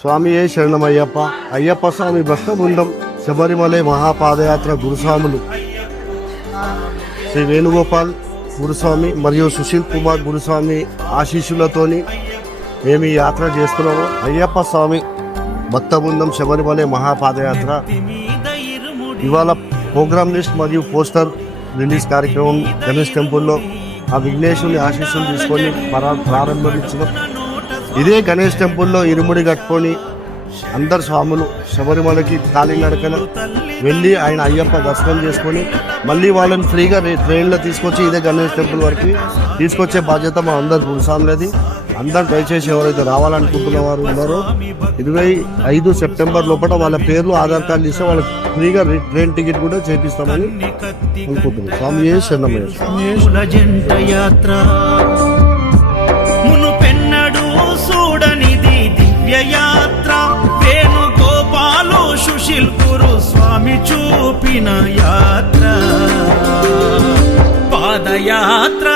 స్వామియే శరణమయ్యప్ప. అయ్యప్ప స్వామి భక్త బృందం శబరిమలై మహాపాదయాత్ర గురుస్వాములు శ్రీ వేణుగోపాల్ గురుస్వామి మరియు సుశీల్ కుమార్ గురుస్వామి ఆశీస్సులతోని మేము ఈ యాత్ర చేస్తున్నాము. అయ్యప్ప స్వామి భక్త బృందం శబరిమలై మహాపాదయాత్ర ఇవాళ ప్రోగ్రామ్ లిస్ట్ మరియు పోస్టర్ రిలీజ్ కార్యక్రమం గణేష్ టెంపుల్లో ఆ విఘ్నేశ్వరుని ఆశీస్సులు తీసుకొని ప్రారంభించడం. ఇదే గణేష్ టెంపుల్లో ఇరుముడి కట్టుకొని అందరు స్వాములు శబరిమలకి కాలినడకన వెళ్ళి ఆయన అయ్యప్ప దర్శనం చేసుకొని మళ్ళీ వాళ్ళని ఫ్రీగా ట్రైన్లో తీసుకొచ్చి ఇదే గణేష్ టెంపుల్ వరకు తీసుకొచ్చే బాధ్యత మా అందరు గురుస్వాములది. అందరు దయచేసి ఎవరైతే రావాలనుకుంటున్న వారు ఉన్నారో 25 సెప్టెంబర్ లోపల వాళ్ళ పేర్లు ఆధార్ కార్డు ఇస్తే వాళ్ళకి ఫ్రీగా ట్రైన్ టికెట్ కూడా చేపిస్తామని అనుకుంటున్నాం. స్వామి జంటయాత్ర మునుపెన్నడు చూడనిది దివ్యయాత్ర వేణుగోపాలు సుశీల్ గురు స్వామి చూపిన యాత్ర పాదయాత్ర.